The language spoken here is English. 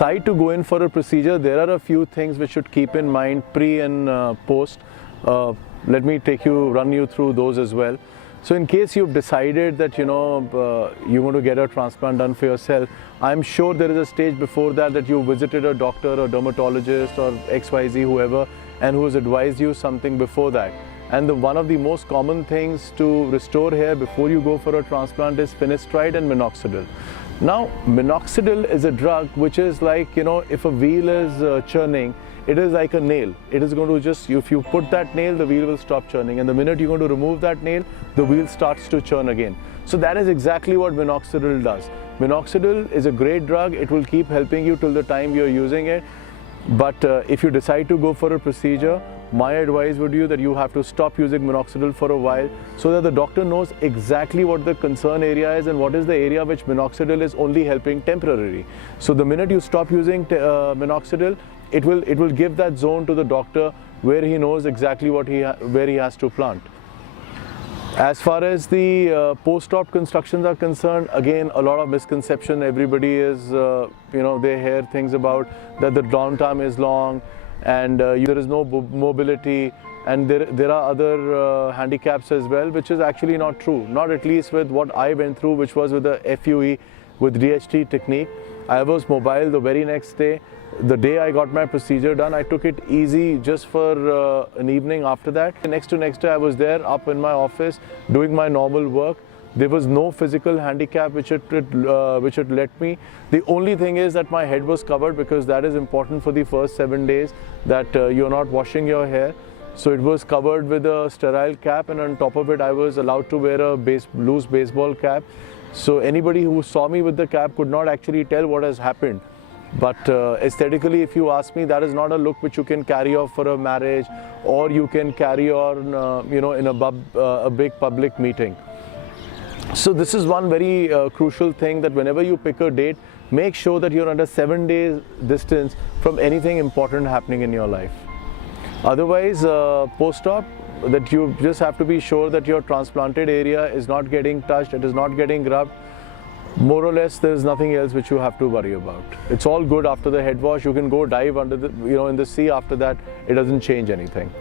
decide to go in for a procedure, there are a few things which should keep in mind pre and post. Let me run you through those as well. So in case you've decided that you want to get a transplant done for yourself, I'm sure there is a stage before that you visited a doctor or dermatologist or XYZ, whoever, and who has advised you something before that. And one of the most common things to restore hair before you go for a transplant is finasteride and minoxidil. Now, minoxidil is a drug which is like, if a wheel is churning, it is like a nail. It is going to just, if you put that nail, the wheel will stop churning. And the minute you're going to remove that nail, the wheel starts to churn again. So that is exactly what minoxidil does. Minoxidil is a great drug. It will keep helping you till the time you're using it. But if you decide to go for a procedure, my advice would be that you have to stop using minoxidil for a while so that the doctor knows exactly what the concern area is and what is the area which minoxidil is only helping temporarily. So the minute you stop using minoxidil, it will give that zone to the doctor where he knows exactly where he has to plant. As far as the post-op constructions are concerned, again, a lot of misconception. Everybody is, they hear things about that the downtime is long and there is no mobility, and there are other handicaps as well, which is actually not true. Not at least with what I went through, which was with the FUE, with DHT technique. I was mobile the very next day. The day I got my procedure done, I took it easy just for an evening after that. The next day I was there up in my office doing my normal work. There was no physical handicap which it let me. The only thing is that my head was covered, because that is important for the first 7 days, that you're not washing your hair. So it was covered with a sterile cap, and on top of it I was allowed to wear a loose baseball cap. So anybody who saw me with the cap could not actually tell what has happened. But aesthetically, if you ask me, that is not a look which you can carry off for a marriage, or you can carry on in a big public meeting. So this is one very crucial thing, that whenever you pick a date, make sure that you're under 7 days distance from anything important happening in your life. Otherwise, post-op, that you just have to be sure that your transplanted area is not getting touched, it is not getting rubbed. More or less, there is nothing else which you have to worry about. It's all good after the head wash. You can go dive under in the sea after that. It doesn't change anything.